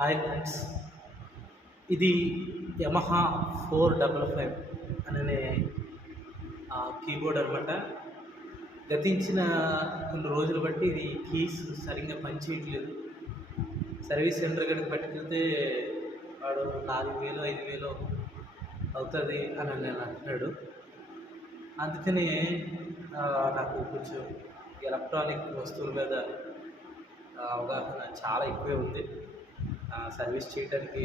Hi friends, ఇది Yamaha 455 అనే keyboard అనమాట. గతించిన కొన్ని రోజులు బట్టి ఇది కీస్ సరిగ్గా పనిచేయట్లేదు. సర్వీస్ సెంటర్ కనుక పట్టుకెళ్తే వాడు 4,000 5,000 అవుతుంది అని నేను అంటున్నాడు. అందుకని నాకు కొంచెం ఎలక్ట్రానిక్ వస్తువుల మీద అవగాహన చాలా ఎక్కువే ఉంది. సర్వీస్ చేయడానికి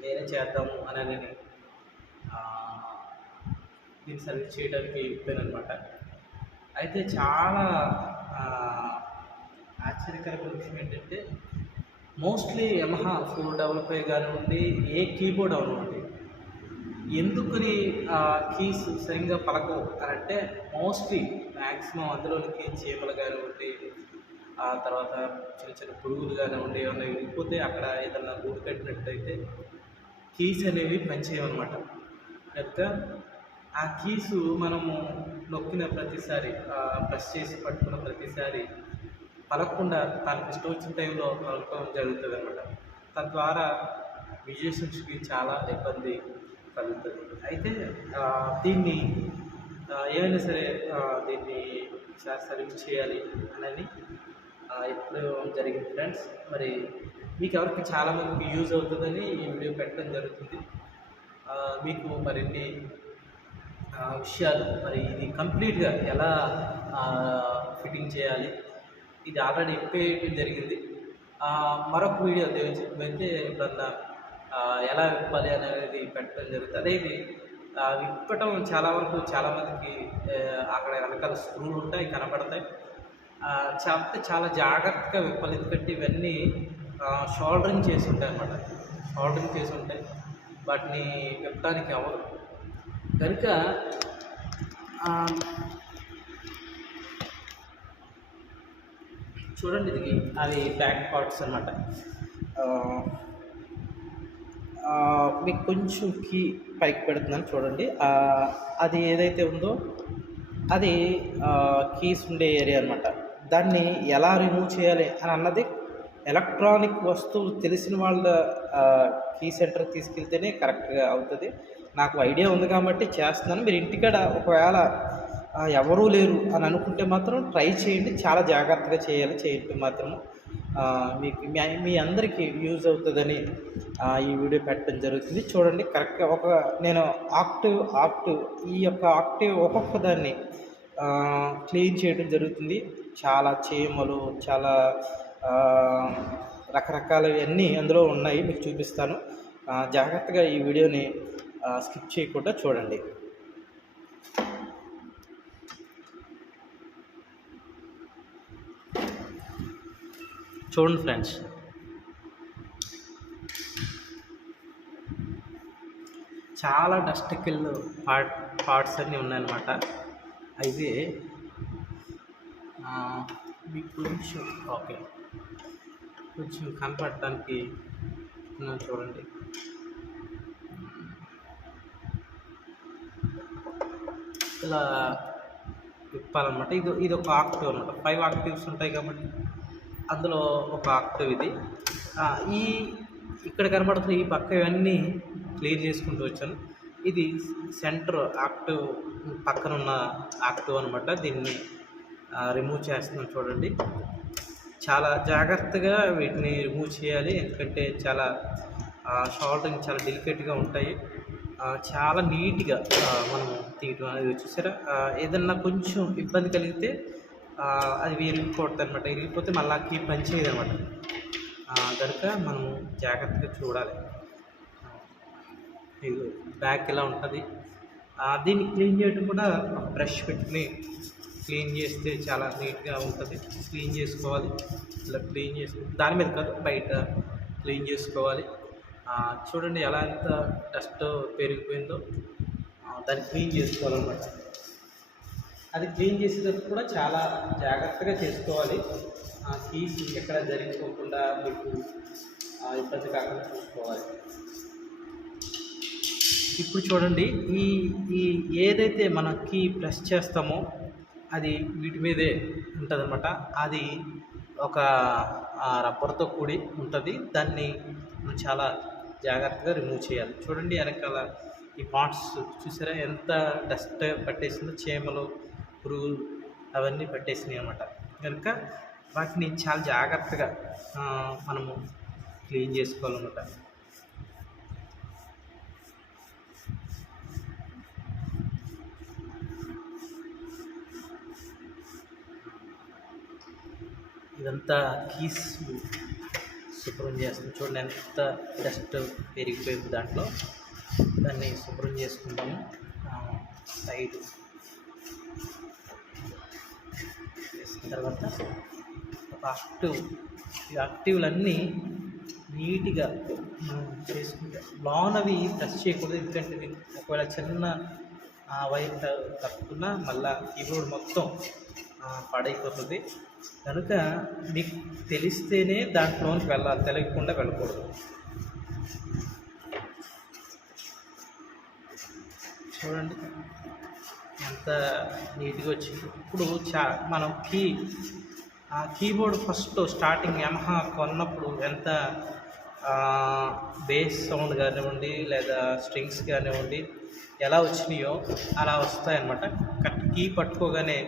నేనే చేద్దాము అని దీన్ని సర్వీస్ చేయడానికి ఇప్పానమాట. అయితే చాలా ఆశ్చర్యకరమైన విషయం ఏంటంటే, మోస్ట్లీ యమహా 455 కానివ్వండి, ఏ కీబోర్డ్ అవనివ్వండి, ఎందుకని కీస్ సరిగ్గా పలకవు అని అంటే, మోస్ట్లీ మ్యాక్సిమం అందులోనికి చీమలు కానివ్వండి, ఆ తర్వాత చిన్న చిన్న పురుగులు కానివ్వండి, ఏమన్నా వెళ్ళిపోతే అక్కడ ఏదన్నా గూడు కట్టినట్టయితే కీస్ అనేవి పనిచేయమన్నమాట. కనుక ఆ కీసు మనము నొక్కిన ప్రతిసారి, ప్రెస్ చేసి పట్టుకున్న ప్రతిసారి పలకకుండా తనకి ఇష్టం వచ్చిన టైంలో పలకడం జరుగుతుంది అనమాట. తద్వారా మ్యూజిషియన్స్కి చాలా ఇబ్బంది కలుగుతుంది. అయితే దీన్ని ఏమైనా సరే దీన్ని సర్వీస్ చేయాలి అని ఎప్పుడు జరిగింది ఫ్రెండ్స్. మరి మీకు ఎవరికి చాలామందికి యూజ్ అవుతుందని ఈ వీడియో పెట్టడం జరుగుతుంది. మీకు మరిన్ని విషయాలు, మరి ఇది కంప్లీట్గా ఎలా ఫిట్టింగ్ చేయాలి, ఇది ఆల్రెడీ చెప్పేయడం జరిగింది. మరొక వీడియో చెప్పమైతే ఎప్పుడన్నా ఎలా విప్పాలి అనేది పెట్టడం జరుగుతుంది. అదే ఇది విప్పటం చాలా వరకు చాలామందికి అక్కడ వెనకాల స్క్రూలు ఉంటాయి, కనపడతాయి. చాలా జాగ్రత్తగా విప్పాలి, ఎందుకంటే ఇవన్నీ షోల్డరింగ్ చేసి ఉంటాయి అన్నమాట. షోల్డరింగ్ చేసి ఉంటాయి, వాటిని విప్పడానికి అవ్వదు. కనుక చూడండి, ఇది అవి బ్యాక్ పార్ట్స్ అన్నమాట. మీకు కొంచెం కీ పైకి పెడుతున్నాను చూడండి. అది ఏదైతే ఉందో అది కీస్ ఉండే ఏరియా అనమాట. దాన్ని ఎలా రిమూవ్ చేయాలి అని అన్నది ఎలక్ట్రానిక్ వస్తువులు తెలిసిన వాళ్ళ కీ సెంటర్ తీసుకెళ్తేనే కరెక్ట్గా అవుతుంది. నాకు ఐడియా ఉంది కాబట్టి చేస్తున్నాను. మీరు ఇంటికాడ ఒకవేళ ఎవరూ లేరు అని అనుకుంటే మాత్రం ట్రై చేయండి. చాలా జాగ్రత్తగా చేయాలి. చేయండి మాత్రము మీకు మీ అందరికీ యూజ్ అవుతుందని ఈ వీడియో పెట్టడం జరుగుతుంది. చూడండి, కరెక్ట్గా నేను ఆక్టివ్ ఈ యొక్క ఆక్టివ్ ఒక్కొక్క దాన్ని క్లీన్ చేయడం జరుగుతుంది. చాలా చీమలు, చాలా రకరకాలవన్నీ అందులో ఉన్నాయి, మీకు చూపిస్తాను. జాగ్రత్తగా ఈ వీడియోని స్కిప్ చేయకుండా చూడండి. చూడండి ఫ్రెండ్స్, చాలా డస్టికల్ పార్ట్స్ అన్నీ ఉన్నాయన్నమాట. అయితే మీకు కొంచెం కనపడటానికి చూడండి. ఇలా విప్పాలన్నమాట. ఇది ఒక ఆక్టివ్ అనమాట. 5 ఆక్టివ్స్ ఉంటాయి కాబట్టి అందులో ఒక ఆక్టివ్ ఇది. ఇక్కడ కనబడుతున్న ఈ పక్క ఇవన్నీ క్లియర్ చేసుకుంటూ వచ్చాను. ఇది సెంటర్ ఆక్టివ్ పక్కన ఉన్న ఆక్టివ్ అనమాట. దీన్ని రిమూవ్ చేస్తున్నాను చూడండి. చాలా జాగ్రత్తగా వీటిని రిమూవ్ చేయాలి, ఎందుకంటే చాలా షోల్డరింగ్ చాలా డెలికేట్గా ఉంటాయి. చాలా నీట్గా మనం తీయటం అనేది చూసారా. ఏదన్నా కొంచెం ఇబ్బంది కలిగితే అది విరిగిపోతుంది అనమాట. విరిగిపోతే మళ్ళీ కీ పనిచేయదు అనమాట. కనుక మనం జాగ్రత్తగా చూడాలి. ఇది బ్యాక్ ఇలా ఉంటుంది. దీన్ని క్లీన్ చేయడం కూడా బ్రష్ పెట్టుకుని క్లీన్ చేస్తే చాలా నీట్గా ఉంటుంది. క్లీన్ చేసుకోవాలి. ఇలా క్లీన్ దాని మీద కాదు, బయట క్లీన్ చేసుకోవాలి. చూడండి ఎలా ఎంత డస్ట్ పెరిగిపోయిందో. దాన్ని క్లీన్ చేసుకోవాలన్నమాట. అది క్లీన్ చేసేటప్పుడు కూడా చాలా జాగ్రత్తగా చేసుకోవాలి. కీస్ ఎక్కడ జరిగిపోకుండా మీకు ఇబ్బంది కాకుండా చూసుకోవాలి. ఇప్పుడు చూడండి, ఈ ఏదైతే మనం కీ ప్రెస్ చేస్తామో అది వీటి మీదే ఉంటుందన్నమాట. అది ఒక రబ్బర్తో కూడి ఉంటుంది. దాన్ని చాలా జాగ్రత్తగా రిమూవ్ చేయాలి. చూడండి వెనకాల ఈ పార్ట్స్ చూసారా ఎంత డస్ట్ పట్టేసిందో, చీమలు, పురుగులు అవన్నీ పట్టేసినాయి అన్నమాట. కనుక వాటిని చాలా జాగ్రత్తగా మనము క్లీన్ చేసుకోవాలన్నమాట. ఇదంతా కీస్ శుభ్రం చేస్తుంది. చూడండి ఎంత డస్ట్ పెరిగిపోయింది దాంట్లో. దాన్ని శుభ్రం చేసుకుంటాము. సైడ్ చేసిన తర్వాత ఒక ఈ యాక్టివ్లన్నీ నీట్గా చేసుకుంటే లోనవి టచ్ చేయకూడదు. ఎందుకంటే ఇది ఒకవేళ చిన్న వైర్ తప్పుకున్నా మళ్ళీ కీబోర్డ్ మొత్తం పాడైపోతుంది. కనుక మీకు తెలిస్తేనే దాంట్లోకి వెళ్ళాలి, తెలియకుండా వెళ్ళకూడదు. చూడండి ఎంత నీట్గా వచ్చింది. ఇప్పుడు మనం కీబోర్డ్ ఫస్ట్ స్టార్టింగ్ యమహా కొన్నప్పుడు ఎంత బేస్ సౌండ్ కానివ్వండి లేదా స్ట్రింగ్స్ కానివ్వండి ఎలా వచ్చినాయో అలా వస్తాయన్నమాట. కీ పట్టుకోగానే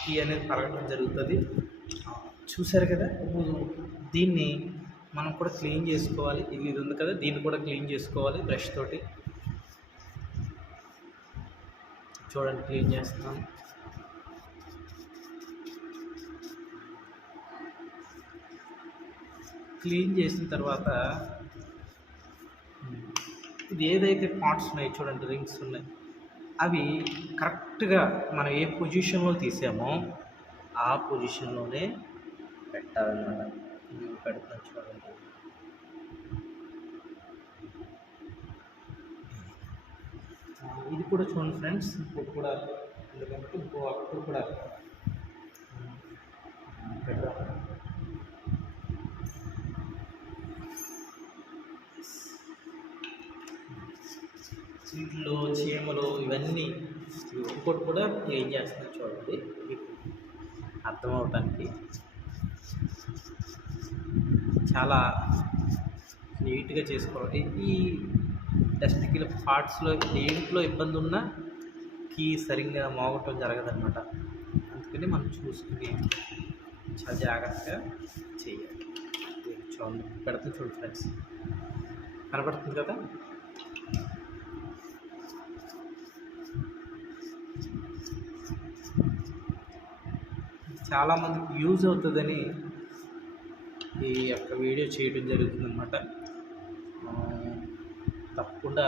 కీ అనేది పలకడం జరుగుతుంది. చూసారు కదా. దీన్ని మనం కూడా క్లీన్ చేసుకోవాలి. ఇది ఉంది కదా, దీన్ని కూడా క్లీన్ చేసుకోవాలి బ్రష్ తోటి. చూడండి క్లీన్ చేస్తున్నాను. క్లీన్ చేసిన తర్వాత ఇది ఏదైతే పార్ట్స్ ఉన్నాయో చూడండి, రింగ్స్ ఉన్నాయి, అవి కరెక్ట్గా మనం ఏ పొజిషన్లో తీసామో ఆ పొజిషన్లోనే పెట్టాలన్నమాట. పెడుతున్నాను చూడండి. ఇది కూడా చూడండి ఫ్రెండ్స్, ఇంకోటి కూడా ఎందుకంటే అప్పుడు కూడా పెడదాం. వీటిలో చీమలు ఇవన్నీ ఇంకోటి కూడా క్లీన్ చేస్తున్నారు చూడండి, మీకు అర్థం అవటానికి. చాలా నీట్గా చేసుకోవాలి. ఈ డస్ట్ కీ పార్ట్స్లో దేంట్లో ఇబ్బంది ఉన్నా కీ సరిగ్గా మోగటం జరగదన్నమాట. అందుకని మనం చూసుకుని చాలా జాగ్రత్తగా చేయాలి. చూడండి పెడుతుంది చూడండి ఫ్రెండ్స్, కనపడుతుంది కదా. చాలామందికి యూజ్ అవుతుందని ఈ యొక్క వీడియో చేయడం జరుగుతుందన్నమాట. తప్పకుండా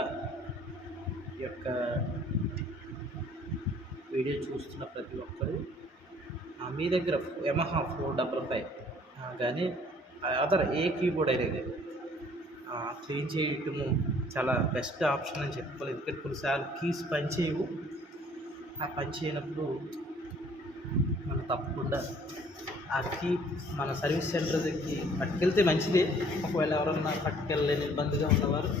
ఈ యొక్క వీడియో చూస్తున్న ప్రతి ఒక్కరూ మీ దగ్గర యమహా 455 కానీ అదర్ ఏ కీబోర్డ్ అయినా క్లీన్ చేయటము చాలా బెస్ట్ ఆప్షన్ అని చెప్పుకోలేదు. ఎందుకంటే కొన్నిసార్లు కీస్ పనిచేయవు. ఆ పని చేయనప్పుడు మనం తప్పకుండా ఆ కీ మన సర్వీస్ సెంటర్ దగ్గరికి పట్టుకెళ్తే మంచిదే. ఒకవేళ ఎవరన్నా పట్టుకెళ్ళలేని ఇబ్బందిగా ఉన్నవారు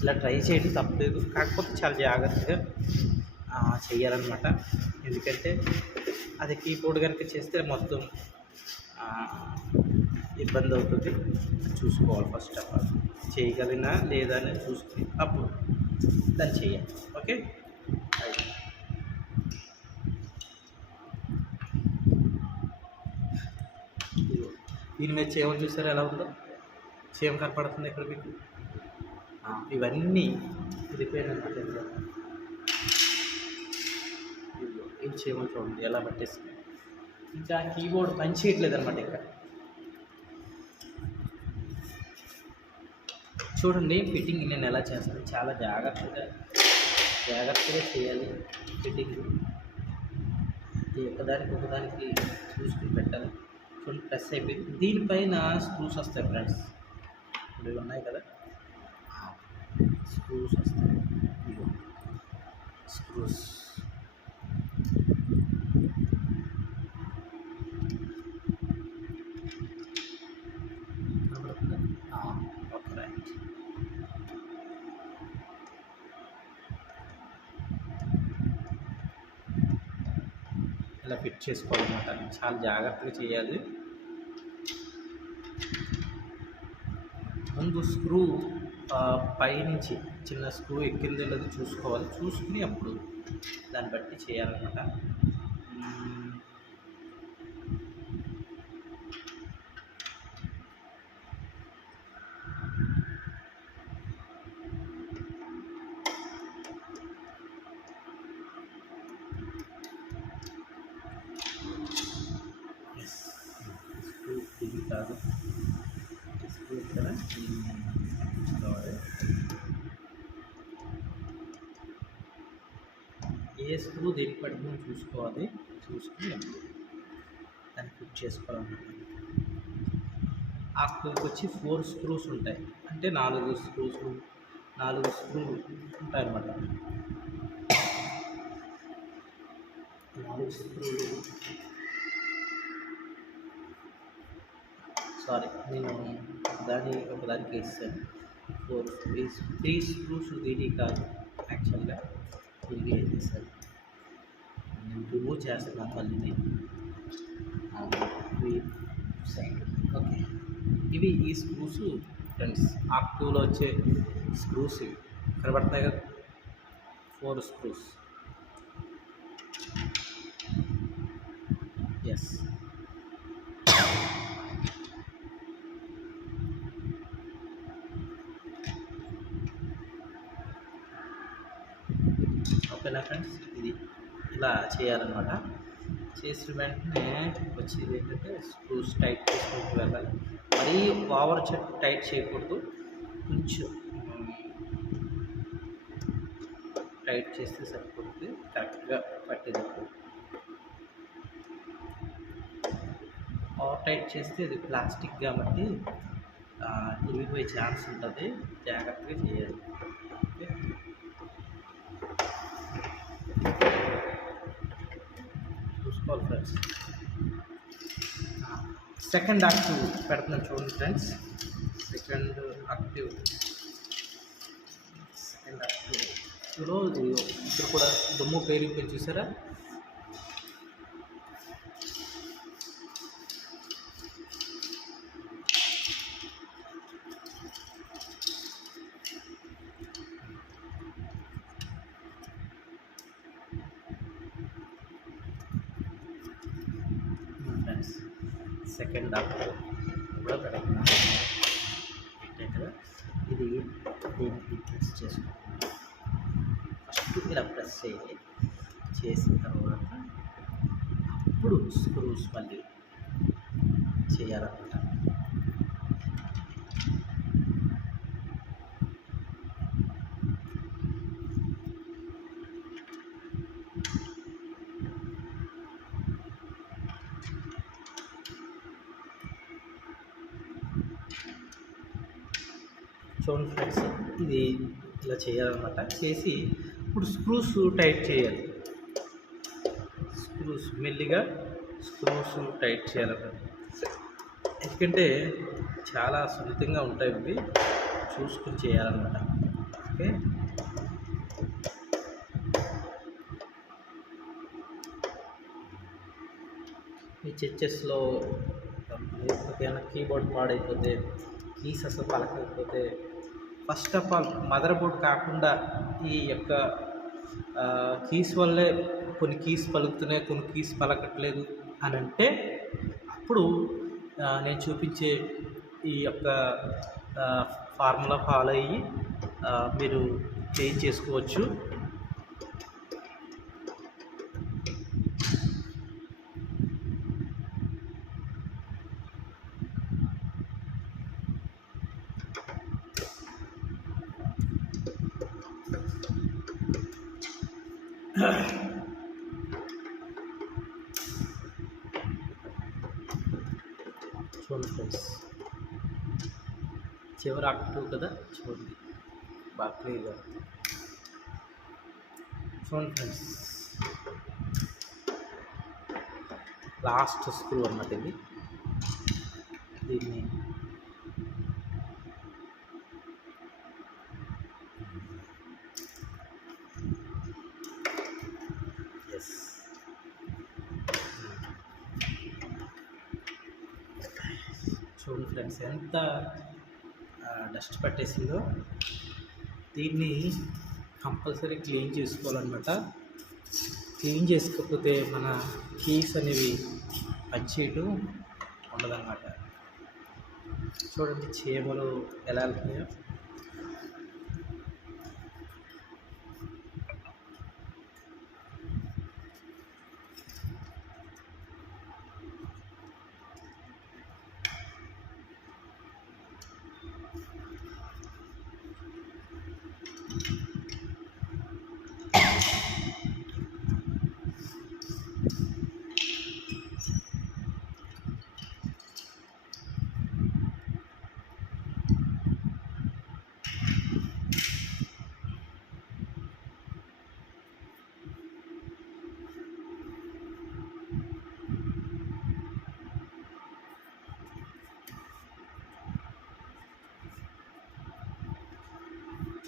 ఇలా ట్రై చేయడం తప్పలేదు. కాకపోతే చాలా జాగ్రత్తగా చేయాలన్నమాట. ఎందుకంటే అది కీబోర్డ్ కనుక చేస్తే మొత్తం ఇబ్బంది అవుతుంది. చూసుకోవాలి ఫస్ట్ ఆఫ్ ఆల్, చేయగలిగినా లేదా అని చూసుకుని అప్పుడు దాన్ని చేయాలి. ఓకే, దీని మీద చీమలు చూసారా ఎలా ఉందో? చీమ కనపడుతుంది ఇక్కడ మీకు. ఇవన్నీ రిపేర్ ఈ చీమలు చూడండి ఎలా పట్టేస్తుంది. ఇంకా కీబోర్డ్ పని చేయట్లేదు అనమాట. ఇంకా చూడండి ఫిట్టింగ్ నేను ఎలా చేస్తాను. చాలా జాగ్రత్తగా చేయాలి ఫిట్టింగ్. ఒకదానికి చూసుకుని పెట్టాలి. చూడండి ప్రెస్ అయిపోయింది. దీనిపైన స్క్రూస్ వస్తాయి ఫ్రెండ్స్, ఇప్పుడు ఇవి ఉన్నాయి కదా, స్క్రూస్ వస్తాయి. Screws okay right. ఇలా ఫిట్ చేసుకోవాలన్నమాట. చాలా జాగ్రత్తగా చేయాలి. ముందు స్క్రూ పైనుంచి చిన్న స్క్రూ ఎక్కిందో లేదో చూసుకోవాలి. చూసుకుని అప్పుడు దాన్ని బట్టి చేయాలన్నమాట. స్క్రూ ఇది కాదు, స్క్రూ ఇక్కడ కావాలి. ఏ స్క్రూ దేనికి పడుతుందో చూసుకోవాలి. చూసుకుని దాన్ని ఫిట్ చేసుకోవాలన్నమాట. ఆ స్క్రూకి వచ్చి 4 స్క్రూస్ ఉంటాయి. అంటే 4 స్క్రూలు ఉంటాయన్నమాట. 4 స్క్రూలు, సారీ నేను ఒకదానికి వేస్తాను. 3 స్క్రూస్ దీనికి కాదు, యాక్చువల్గా దీనికి వేసేసాను. నేను రిమూవ్ చేస్తున్నాను మళ్ళీ సైడ్. ఓకే, ఇవి ఈ స్క్రూస్ ఫ్రెండ్స్. ఆక్టివ్లో వచ్చే స్క్రూస్ ఇవి కనబడుతున్నాయి కదా, 4 స్క్రూస్. ఎస్, ఓకేనా ఫ్రెండ్స్. ఇది ఇలా చేయాలన్నమాట. చేసిన వెంటనే వచ్చేది ఏంటంటే స్క్రూస్ టైట్ చేసుకుంటూ వెళ్ళాలి. మరీ ఓవర్ టైట్ చేయకూడదు, కొంచెం టైట్ చేస్తే సరిపోతుంది, కరెక్ట్గా పట్టేటప్పుడు. ఓవర్ టైట్ చేస్తే ఇది ప్లాస్టిక్ కాబట్టి ఇరిగిపోయే ఛాన్స్ ఉంటుంది. జాగ్రత్తగా చేయాలి. ఓకే, చూసుకోవాలి ఫ్రెండ్స్. సెకండ్ యాక్టివ్ పెడుతున్నాను చూడండి ఫ్రెండ్స్. సెకండ్ యాక్టివ్లో ఇక్కడ కూడా దుమ్ము పేరుకొని చూసారా. ఫ్రెండ్స్, సెకండ్ యాక్టివ్ కూడా పెడుతున్నాను. కదా, ఇది దీనికి ప్రెస్ చేసుకుంటున్నాను. ఫస్ట్ ఇలా ప్రెస్ చేయాలి. చేసిన తర్వాత అప్పుడు స్క్రూస్ మళ్ళీ చేయాలన్నమాట. చూడండి ఫ్రెండ్స్, ఇది ఇలా చేయాలన్నమాట. చేసి ఇప్పుడు స్క్రూస్ టైట్ చేయాలి. మెల్లిగా స్క్రూస్ టైట్ చేయాలన్నమాట. ఎందుకంటే చాలా సున్నితంగా ఉంటాయి, ఇవి చూసుకుని చేయాలన్నమాట. ఓకే, ఈ చర్చెస్లో ఏమైనా కీబోర్డ్ పాడైపోతే, కీస్ అసలు పలకకపోతే, first of all motherboard కాకుండా ఈ యొక్క కీస్ వల్లే కొన్ని కీస్ పలుకుతున్నాయి, కొన్ని కీస్ పలకట్లేదు అని అంటే అప్పుడు నేను చూపించే ఈ యొక్క ఫార్ములా ఫాలో అయ్యి మీరు చేంజ్ చేసుకోవచ్చు. చూడండి ఫ్రెండ్స్, చివరి యాక్టివ్ కదా, చూడండి బాగా క్లియర్గా. చూడండి ఫ్రెండ్స్, లాస్ట్ స్క్రూ అన్నమాట ఇది. దీన్ని చూడండి ఫ్రెండ్స్, ఎంత డస్ట్ పట్టేసిందో దీన్ని కంపల్సరీ క్లీన్ చేసుకోవాలన్నమాట. క్లీన్ చేసుకోకపోతే మన కీస్ అనేవి పనిచేయటం ఉండదన్నమాట. చూడండి చీమలు ఎలా వెళ్తున్నాయో.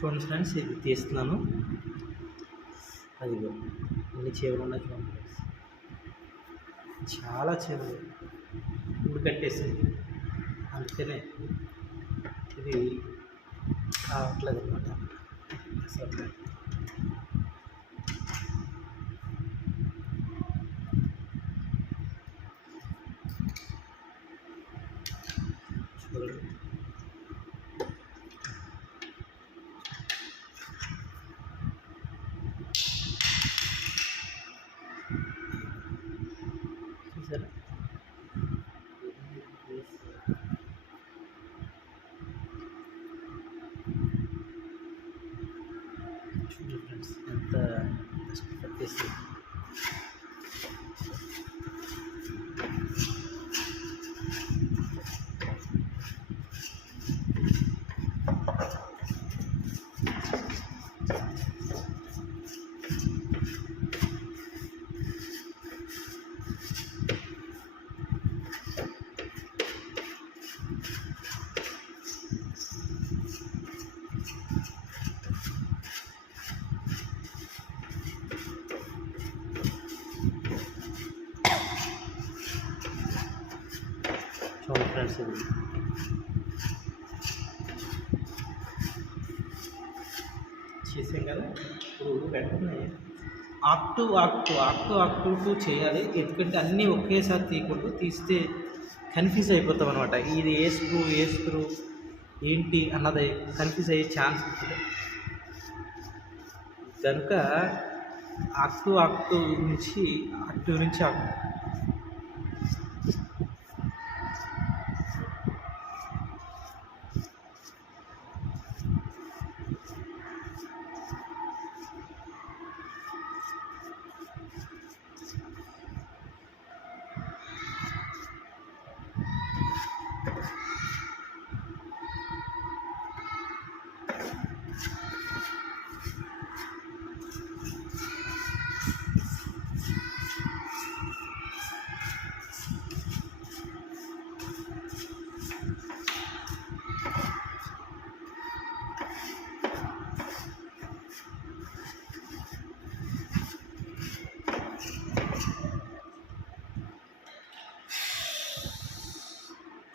చూడండి ఫ్రెండ్స్, ఇది తీస్తున్నాను. అదిగో ఎన్ని చీమలు ఉన్నాయి చూడండి ఫ్రెండ్స్. చాలా చీమలు గూడు కట్టేసింది, అందుకనే ఇది కావట్లేదు అనమాట. అసలు చూడండి, చూసారా చూడండి ఫ్రెండ్స్ ఎంత కష్టపట్టేసి. చూడండి ఫ్రెండ్స్, ఇది చేసాం కదా. ఇప్పుడు వెంటనే ఆక్టు చేయాలి. ఎందుకంటే అన్నీ ఒకేసారి తీయకూడదు. తీస్తే కన్ఫ్యూజ్ అయిపోతాం అనమాట. ఇది ఏ స్క్రూ ఏంటి అన్నది కన్ఫ్యూజ్ అయ్యే ఛాన్స్ ఉంటుంది. కనుక ఆక్టివ్ నుంచి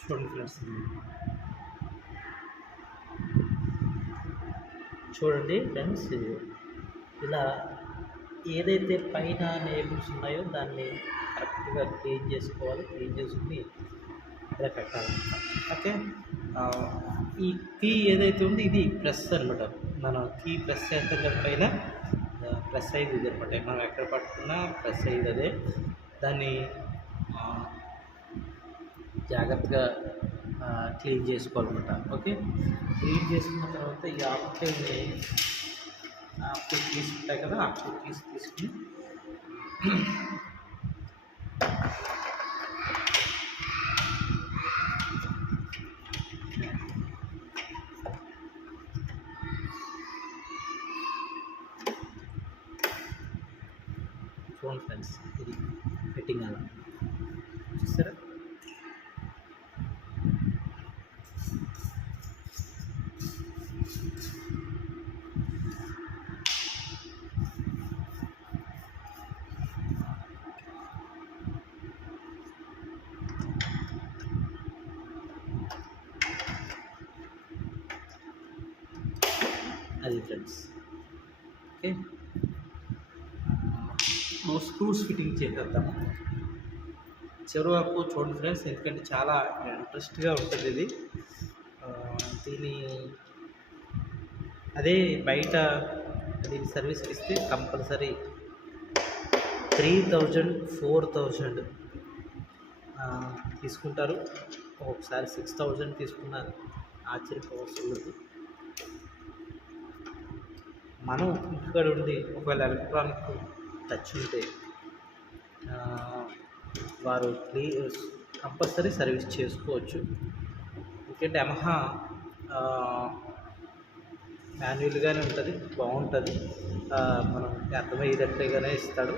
చూడండి ఫ్రెండ్స్, చూడండి ఫ్రెండ్స్, ఇలా ఏదైతే పైన నేబుల్స్ ఉన్నాయో దాన్ని కరెక్ట్గా క్లీన్ చేసుకోవాలి. క్లీన్ చేసుకుని ఇలా పెట్టాలన్నమాట. ఓకే, ఈ కీ ఏదైతే ఉందో ఇది ప్రెస్ అనమాట. మనం కీ ప్రెస్ చేస్తాం పైన ప్రెస్ అయ్యేది ఇది అనమాట. మనం ఎక్కడ పట్టుకున్నా ప్రెస్ అయ్యేది అదే. దాన్ని జాగ్రత్తగా క్లీన్ చేసుకోవాలన్నమాట. ఓకే, క్లీన్ చేసుకున్న తర్వాత ఈ ఆకుని తీసుకుంటాయి కదా, ఆకు తీసుకుని చూడండి ఫ్రెండ్స్, ఇది ఫిట్టింగ్ అలా చూసారా. అది ఫ్రెండ్స్. ఓకే, స్క్రూస్ ఫిట్టింగ్ చేసేద్దాము. చివరి వరకు చూడండి ఫ్రెండ్స్, ఎందుకంటే చాలా ఇంట్రెస్ట్గా ఉంటుంది ఇది. దీని అదే బయట దీని సర్వీస్కి ఇస్తే కంపల్సరీ 3000 4000 తీసుకుంటారు. ఒకసారి 6000 తీసుకున్నారు, ఆశ్చర్యపోవాల్సి లేదు. మనం ఇంటికాడ ఉండి ఒకవేళ ఎలక్ట్రానిక్ టచ్ ఉంటే వారు కంపల్సరీ సర్వీస్ చేసుకోవచ్చు. ఎందుకంటే యమహా మాన్యువల్గానే ఉంటుంది, బాగుంటుంది. మనం అర్థమయ్యేటట్టుగానే ఇస్తాడు.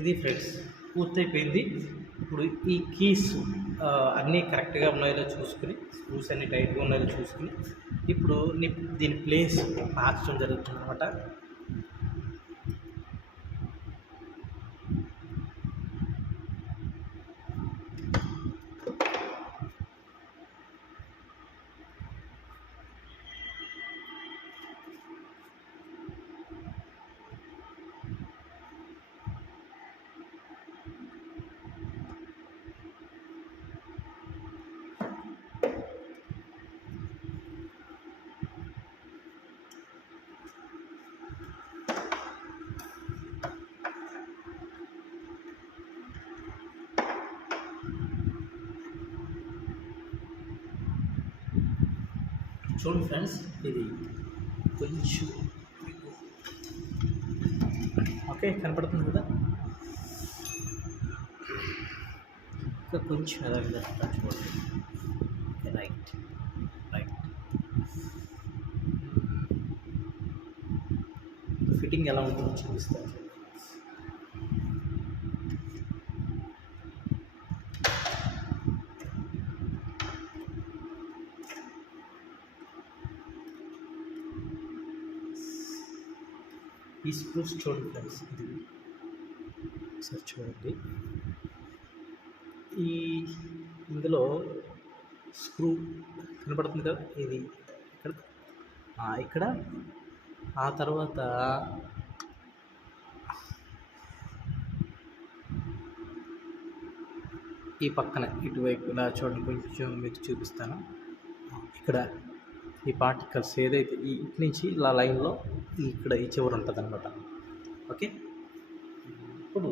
ఇది ఫ్రెండ్స్ పూర్తయిపోయింది. ఇప్పుడు ఈ కీస్ అన్నీ కరెక్ట్గా ఉన్నాయో చూసుకుని, స్క్రూస్ అన్నీ టైట్గా ఉన్నాయో చూసుకుని, ఇప్పుడు దీని ప్లేస్ మార్చడం జరుగుతుంది అనమాట. చూడండి ఫ్రెండ్స్, ఇది కొంచెం ఓకే కనపడుతుంది కదా, ఇంకా కొంచెం ఎలా చూడండి. రైట్ రైట్ ఫిట్టింగ్ ఎలా ఉంటుందో చూపిస్తాను. ఈ స్క్రూస్ చూడండి ఫ్రెండ్స్, ఇది ఒకసారి చూడండి. ఇందులో స్క్రూ కనపడుతుంది కదా, ఇది ఇక్కడ ఆ తర్వాత ఈ పక్కన ఇటువైపు ఇలా చూడండి, కొంచెం మీకు చూపిస్తాను. ఇక్కడ ఈ పార్టికల్స్ ఏదైతే ఇటు నుంచి ఇలా లైన్లో ఇక్కడ ఈ చివరి ఉంటుంది అనమాట. ఓకే, ఇప్పుడు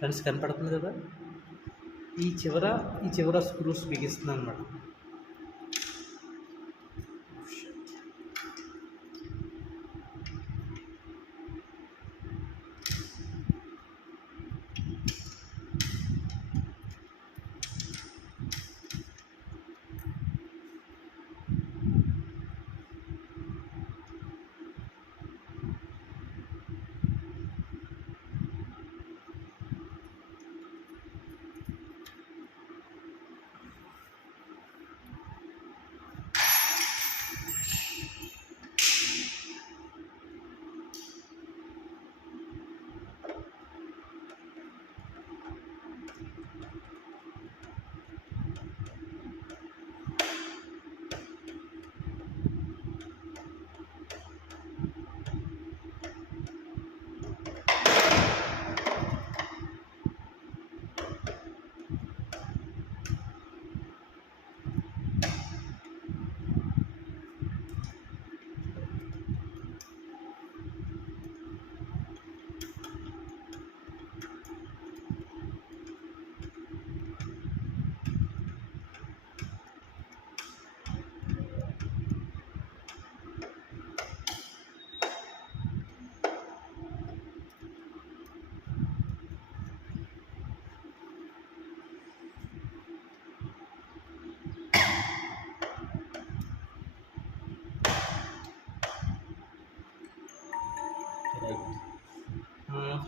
ఫ్రెండ్స్ కనపడుతుంది కదా, ఈ చివర స్క్రూస్ బిగిస్తుంది అనమాట.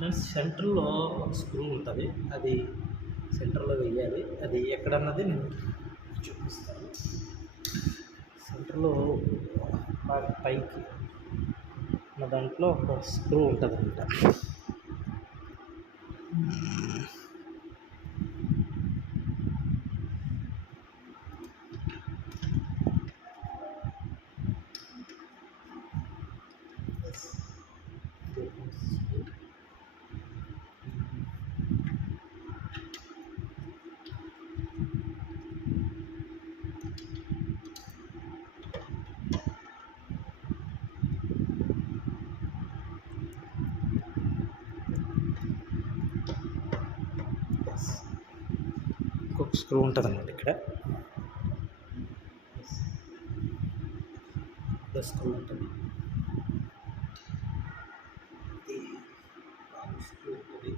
ఫ్రెండ్స్ సెంటర్లో ఒక స్క్రూ ఉంటుంది, అది సెంటర్లో వేయాలి. అది ఎక్కడన్నది నేను చూపిస్తాను. సెంటర్లో బాగా పైకి ఉన్న దాంట్లో ఒక స్క్రూ ఉంటుంది అనమాట. ఇంకొక స్క్రూ ఉంటుంది అన్నమాట ఇక్కడ. స్క్రూ ఉంటుంది, స్క్రూ ఉంటుంది.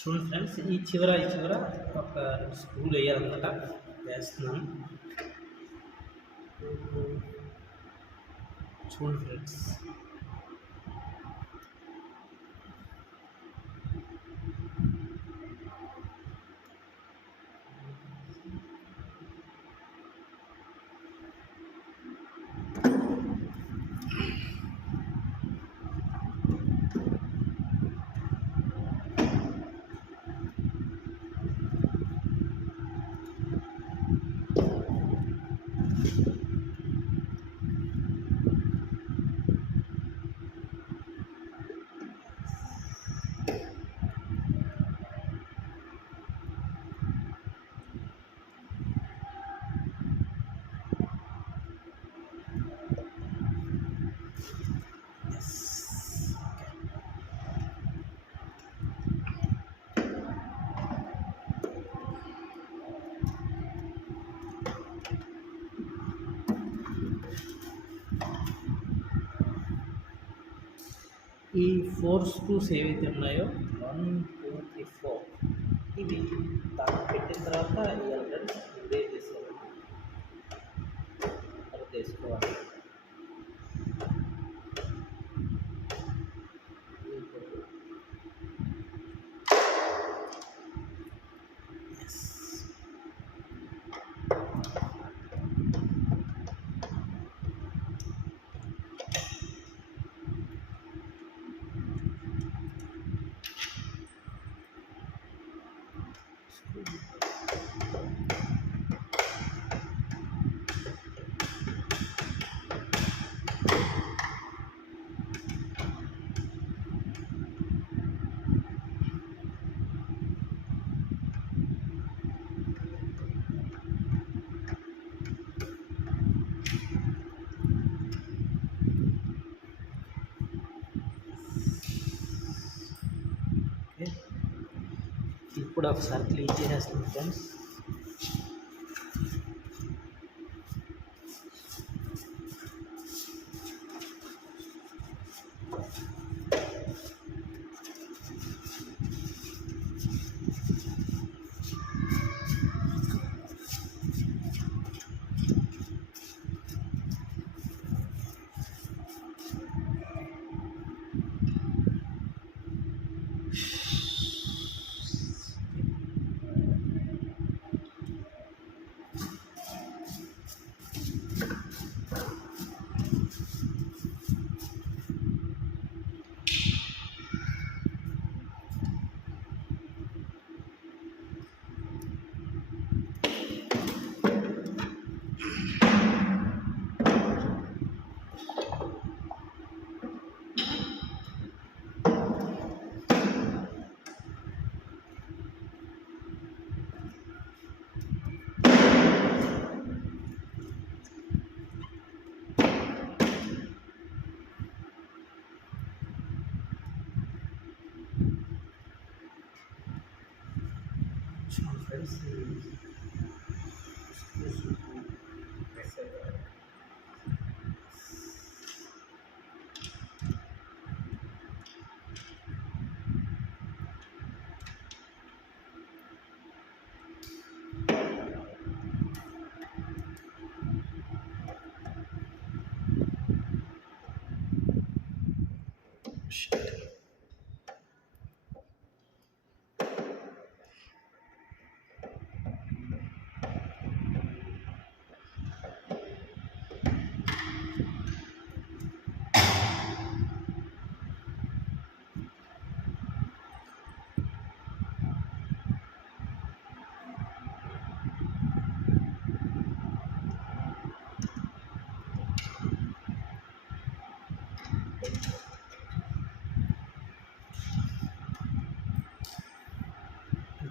చూడండి ఫ్రెండ్స్, ఈ చివర ఒక 2 స్క్రూలు వేయాలన్నమాట. వేస్తున్నాను. చూడండి ఫ్రెండ్స్, ఈ 4 స్క్రూస్ ఏవైతే ఉన్నాయో 1, 2, 3, 4 ఇవి దాన్ని పెట్టిన తర్వాత ఈ ఆల్రెడీ ఇదే చేసుకోవాలి. అది చేసుకోవాలి. ఇప్పుడు ఒకసారి క్లీన్ చేసేస్తుంది ఫ్రెండ్స్. ఫ్రెండ్స్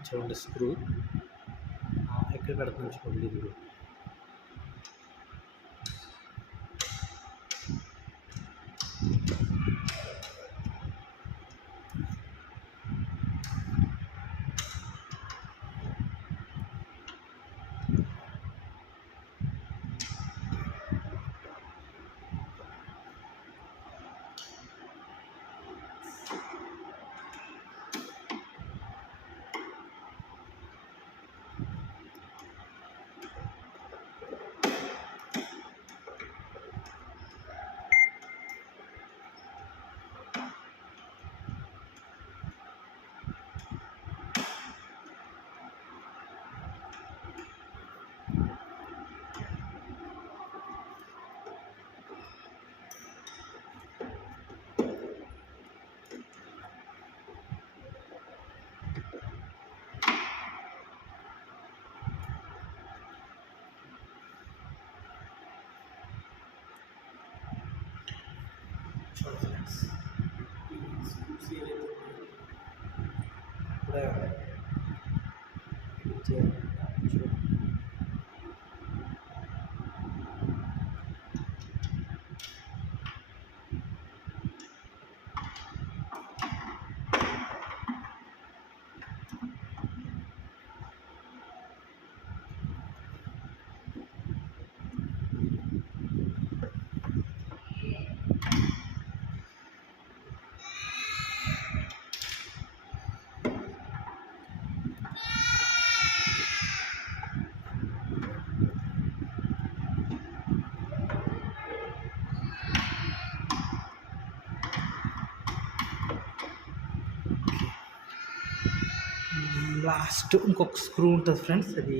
చూడండి స్క్రూ ఎక్కడ పెడుతుంది చూడండి ఇది ఫ్రెండ్స్ స్క్రూస్ ఏవైతే ఇప్పుడే చూడండి లాస్ట్ ఇంకొక స్క్రూ ఉంటుంది ఫ్రెండ్స్ అది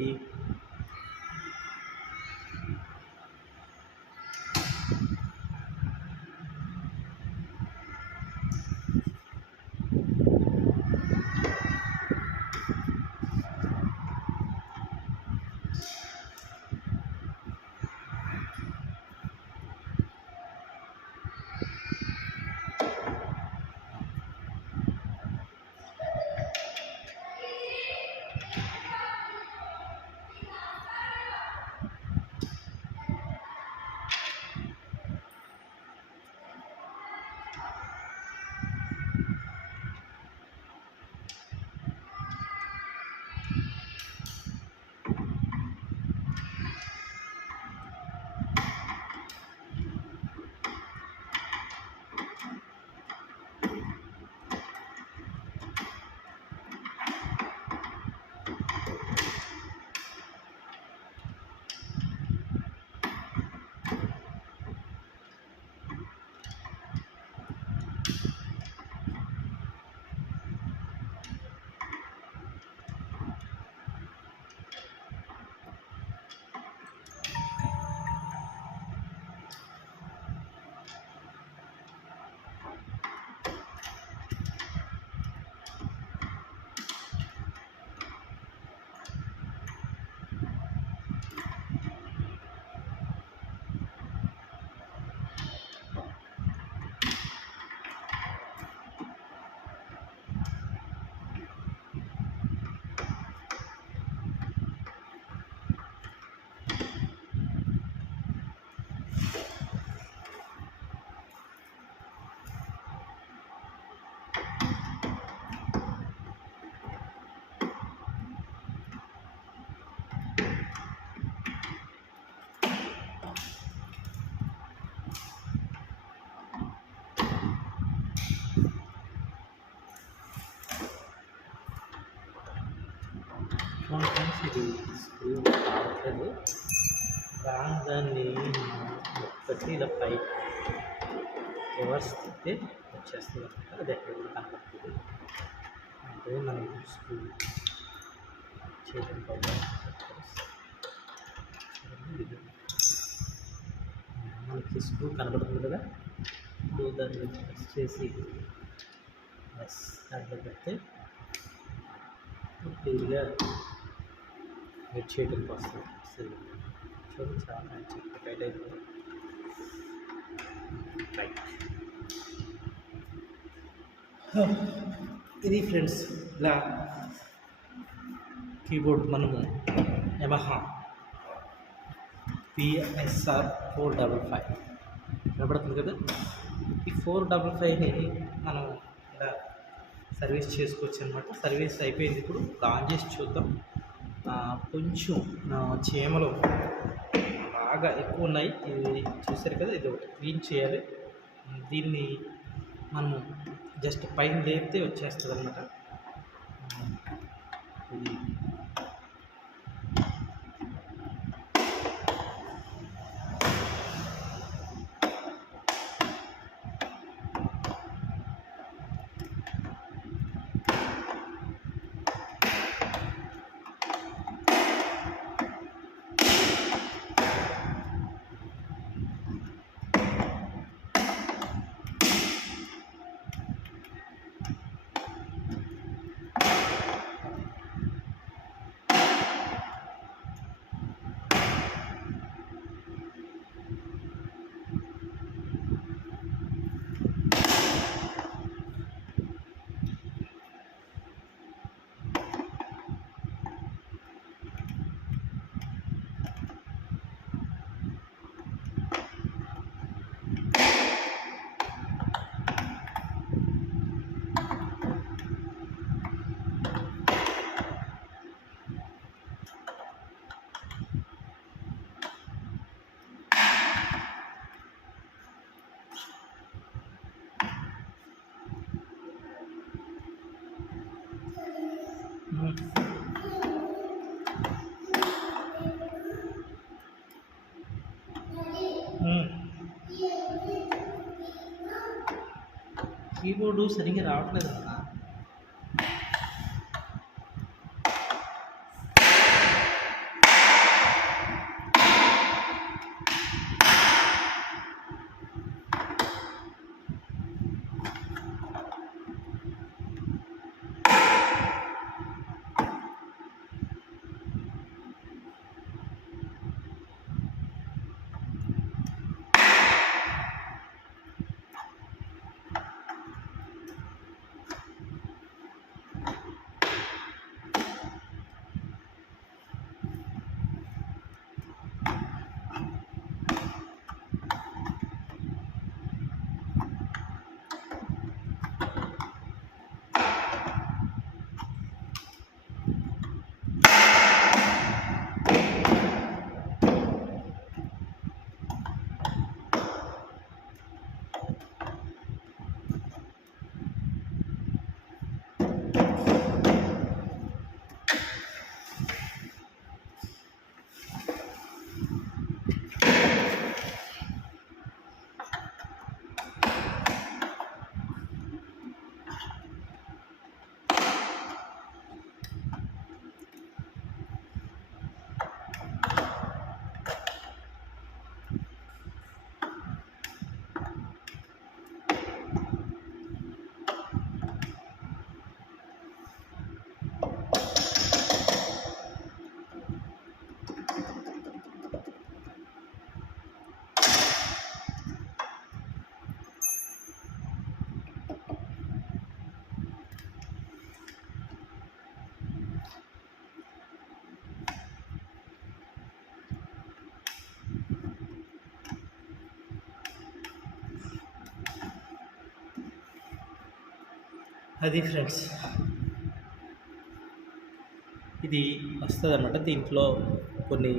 ఇది స్క్రూ రావట్లేదు. రాగాన్ని ఒకటి ఇలా పై రివర్స్ తిప్పితే వచ్చేస్తుంది అనమాట. అది ఎక్కడ కూడా కనపడుతుంది. అంటే మనం స్క్రూ చేయడం మనకి స్క్రూ కనపడుతుంది కదా. ఇప్పుడు దాన్ని ప్రెస్ చేసి దాంట్లో పెడితే క్లియర్గా వెయిట్ చేయడానికి వస్తుంది. చూడండి, చాలా మంచి టైట్ అయిపోతుంది. రైట్, ఇది ఫ్రెండ్స్ ఇలా కీబోర్డ్ మనము యమహా PSR 455 కనబడుతుంది కదా. ఈ 455ని మనం ఇలా సర్వీస్ చేసుకోవచ్చు అనమాట. సర్వీస్ అయిపోయింది. ఇప్పుడు ఆన్ చేసి చూద్దాం. కొంచెం చీమలు బాగా ఎక్కువ ఉన్నాయి. ఇది చూసారు కదా, ఇది ఒకటి క్లీన్ చేయాలి. దీన్ని మనము జస్ట్ పైన లేపితే వచ్చేస్తుంది అనమాట. ఇది కీబోర్డు సరిగ్గా రావట్లేదు అన్న. అది ఫ్రెండ్స్, ఇది వస్తుంది అన్నమాట. దీంట్లో కొన్ని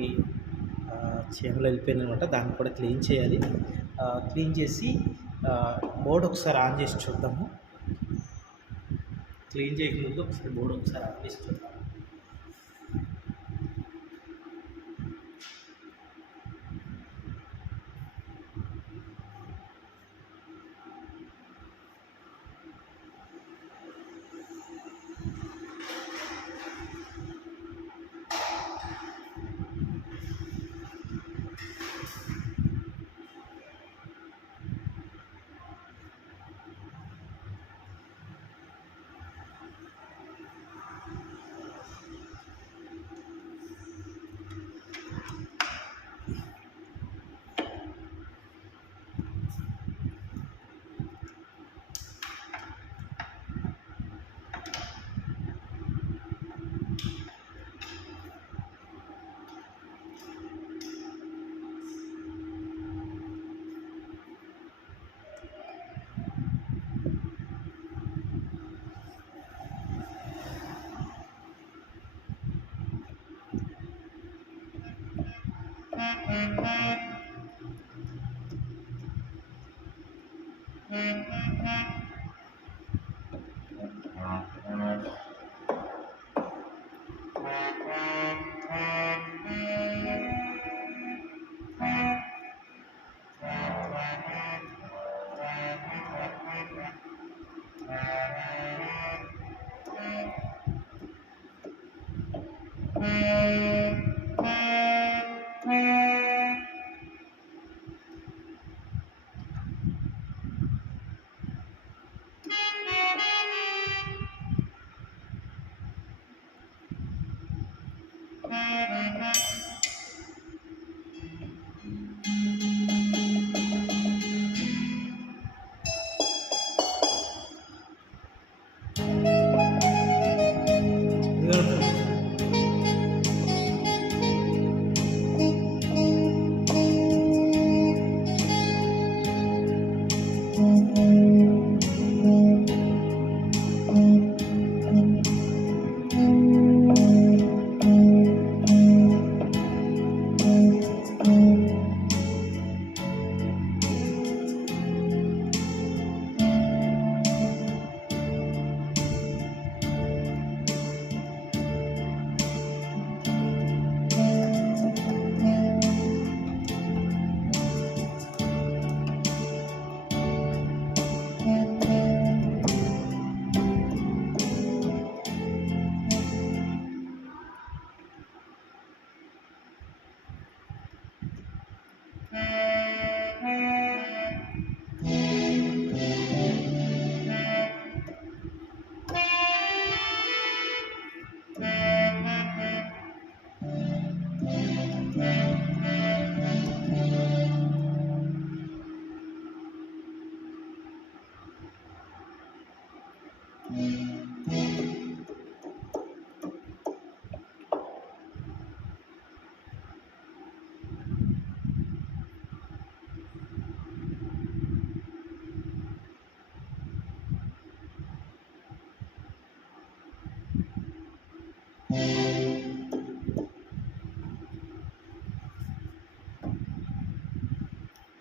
చీమలు వెళ్ళిపోయింది అనమాట. దాన్ని కూడా క్లీన్ చేయాలి. క్లీన్ చేసి బోర్డు ఒకసారి ఆన్ చేసి చూద్దాము. క్లీన్ చేయకముందు ఒకసారి బోర్డు ఒకసారి ఆన్ చేసి చూద్దాము.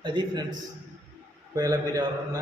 అది ఫ్రెండ్స్, ఒకవేళ మీరు ఎవరన్నా